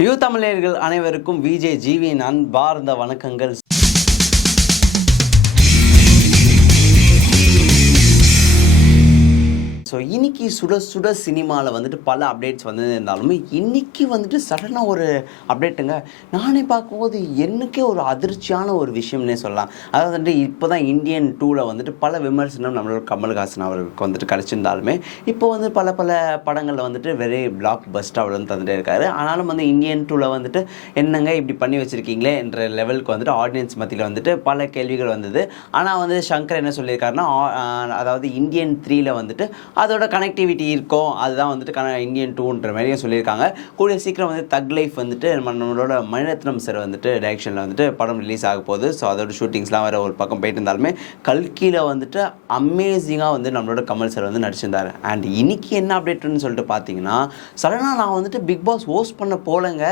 தமிழர்கள் அனைவருக்கும் விஜய் ஜிவியின் அன்பார்ந்த வணக்கங்கள். ஸோ இன்றைக்கி சுட சுட சினிமாவில் வந்துட்டு பல அப்டேட்ஸ் இருந்தாலுமே இன்றைக்கி வந்துட்டு சடனாக ஒரு அப்டேட்டுங்க. நானே பார்க்கும்போது எனக்கே ஒரு அதிர்ச்சியான ஒரு விஷயம்னே சொல்லலாம். அதாவது வந்துட்டு இப்போ தான் இந்தியன் 2ல் வந்துட்டு பல விமர்சனம் நம்மளோட கமல்ஹாசன் அவர்களுக்கு வந்துட்டு கிடச்சிருந்தாலுமே இப்போ வந்து பல படங்களில் வந்துட்டு வெரி பிளாக் பஸ்ட் அவர் வந்து தந்துட்டே இருக்காரு. ஆனாலும் வந்து இந்தியன் 2ல் வந்துட்டு என்னங்க இப்படி பண்ணி வச்சுருக்கீங்களே என்ற லெவலுக்கு வந்துட்டு ஆடியன்ஸ் மத்தியில் வந்துட்டு பல கேள்விகள் வந்தது. ஆனால் வந்து சங்கர் என்ன சொல்லியிருக்காருன்னா, அதாவது இந்தியன் 3ல் வந்துட்டு அதோட கனெக்டிவிட்டி இருக்கும், அதுதான் வந்துட்டு இந்தியன் 2ன்ற மாதிரியும் சொல்லியிருக்காங்க. கூடிய சீக்கிரம் வந்து தக் லைஃப் வந்துட்டு நம்மளோட மணிரத்னம் சார் வந்துட்டு டைரக்ஷனில் வந்துட்டு படம் ரிலீஸ் ஆக போகுது. ஸோ அதோட ஷூட்டிங்ஸ்லாம் வேறு ஒரு பக்கம் போயிட்டு இருந்தாலுமே கல்கியில் வந்துட்டு அமேசிங்காக வந்து நம்மளோட கமல் சார் வந்து நடிச்சிருந்தார். அண்ட் இன்னைக்கு என்ன அப்டேட்னு சொல்லிட்டு பார்த்தீங்கன்னா, சடனாக நான் வந்துட்டு பிக் பாஸ் ஹோஸ்ட் பண்ண போலங்க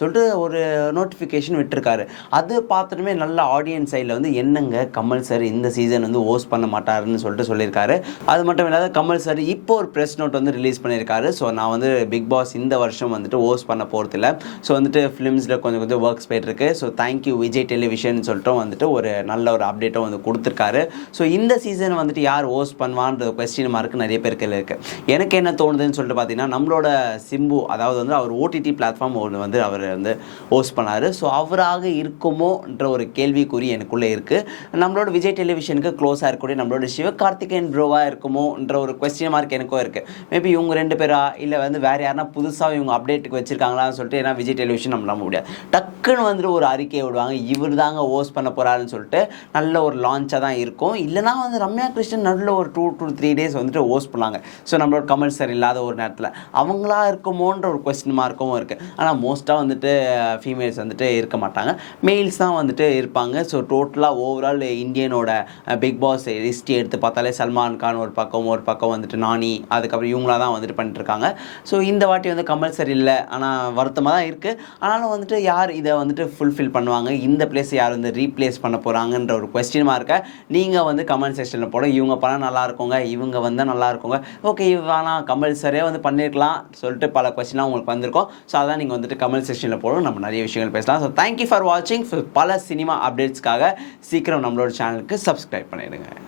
சொல்லிட்டு ஒரு நோட்டிஃபிகேஷன் விட்டுருக்காரு. அது பார்த்துட்டுமே நல்ல ஆடியன்ஸ் சைடில் வந்து என்னங்க கமல் சார் இந்த சீசன் வந்து ஹோஸ்ட் பண்ண மாட்டாருன்னு சொல்லிட்டு சொல்லியிருக்காரு. அது மட்டும் இல்லாத கமல் சார் இப்போ ஒரு ப்ரெஸ் நோட் வந்து ரிலீஸ் பண்ணியிருக்காரு. ஸோ நான் வந்து பிக் பாஸ் இந்த வருஷம் வந்துட்டு ஹோஸ்ட் பண்ண போகிறதில்ல. ஸோ வந்துட்டு ஃபிலிம்ஸில் கொஞ்சம் ஒர்க்ஸ் போயிட்டுருக்கு. ஸோ தேங்க்யூ விஜய் டெலிவிஷன் சொல்லிட்டு வந்துட்டு ஒரு நல்ல ஒரு அப்டேட்டும் வந்து கொடுத்துருக்காரு. ஸோ இந்த சீசன் வந்துட்டு யார் ஹோஸ்ட் பண்ணுவான்ற கொஸ்டின் மார்க்கு நிறைய பேருக்கு இருக்குது. எனக்கு என்ன தோணுதுன்னு சொல்லிட்டு பார்த்தீங்கன்னா, நம்மளோட சிம்பு, அதாவது வந்து அவர் ஓடிடி பிளாட்ஃபார்ம் ஒன்று வந்து அவர் வந்து ஹோஸ்ட் பண்ணார். ஸோ அவராக இருக்குமோன்ற ஒரு கேள்விக்குறி எனக்குள்ளே இருக்குது. நம்மளோட விஜய் டெலிவிஷனுக்கு க்ளோஸாக இருக்கக்கூடிய நம்மளோட சிவகார்த்திகேயன் ப்ரோவாக இருக்குமோன்ற ஒரு கொஸ்டின் மார்க் எனக்கும் இருக்குது. மேபி இவங்க ரெண்டு பேரா இல்லை வந்து வேறு யாருன்னா புதுசாக இவங்க அப்டேட்டுக்கு வச்சுருக்காங்களான்னு சொல்லிட்டு, ஏன்னா விஜய் டெலிவிஷன் நம்ம நம்ப முடியாது. டக்குன்னு வந்துட்டு ஒரு அறிக்கையை விடுவாங்க, இவர் தாங்க ஹோஸ்ட் பண்ண போகிறாருன்னு சொல்லிட்டு. நல்ல ஒரு லான்ச்சாக தான் இருக்கும். இல்லைனா வந்து ரம்யா கிருஷ்ணன் நடுவில் ஒரு 2 to 3 days வந்துட்டு ஹோஸ்ட் பண்ணாங்க. ஸோ நம்மளோட கமல் சார் இல்லாத ஒரு நேரத்தில் அவங்களா இருக்குமோன்ற ஒரு கொஸ்டின் மார்க்கும் இருக்குது. ஆனால் மோஸ்ட்டாக வந்துட்டு ஃபீமேல்ஸ் வந்துட்டு இருக்க மாட்டாங்க, மெயில்ஸ் தான் வந்துட்டு இருப்பாங்க. ஸோ டோட்டலாக ஓவரால் இந்தியனோட பிக் பாஸ் ஹிஸ்ட்ரி எடுத்து பார்த்தாலே சல்மான் கான் ஒரு பக்கம் வந்துட்டு நானி, அதுக்கப்புறம் இவங்களா தான் வந்துட்டு பண்ணிட்டுருக்காங்க. ஸோ இந்த வாட்டி வந்து கமல் சார் இல்லை, ஆனால் வருத்தமாக தான் இருக்குது. ஆனாலும் வந்துட்டு யார் இதை வந்துட்டு ஃபுல்ஃபில் பண்ணுவாங்க, இந்த பிளேஸ் யார் வந்து ரீப்ளேஸ் பண்ண போகிறாங்கன்ற ஒரு கொஸ்டின் மார்க்கை நீங்கள் வந்து கமெண்ட் செக்ஷனில் போட. இவங்க படம் நல்லா இருக்குங்க, இவங்க வந்தால் நல்லா இருக்குங்க, ஓகே ஆனால் கமல் சாரே வந்து பண்ணியிருக்கலாம் சொல்லிட்டு பல கொஸ்டின்லாம் உங்களுக்கு வந்திருக்கும். ஸோ அதான் நீங்கள் வந்துட்டு கமெண்ட் செக்ஷனில் போடும், நம்ம நிறைய விஷயங்கள் பேசலாம். ஸோ தேங்க்யூ ஃபார் வாட்சிங். பல சினிமா அப்டேட்ஸ்க்காக சீக்கிரம் நம்மளோட சேனலுக்கு சப்ஸ்கிரைப் பண்ணிடுங்க.